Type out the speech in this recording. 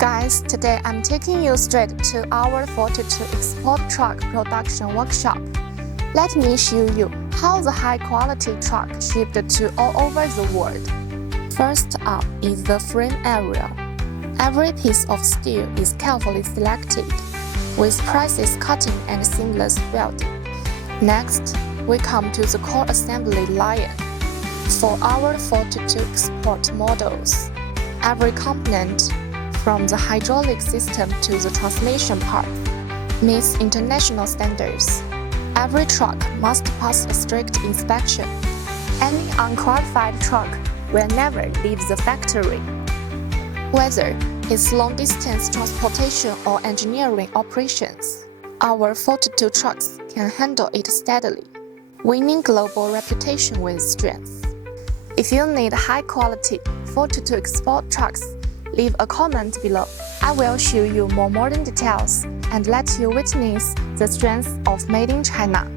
Guys, today I'm taking you straight to our 42 export truck production workshop. Let me show you how the high-quality truck shipped to all over the world. First up is the frame area. Every piece of steel is carefully selected, with precise cutting and seamless welding. Next, we come to the core assembly line. For our 42 export models, every component, from the hydraulic system to the transmission part, meets international standards. Every truck must pass a strict inspection. Any unqualified truck will never leave the factory. Whether it's long-distance transportation or engineering operations, our 42 trucks can handle it steadily, winning global reputation with strength. If you need high-quality 42 export trucks, leave a comment below. I will show you more modern details and let you witness the strength of Made in China.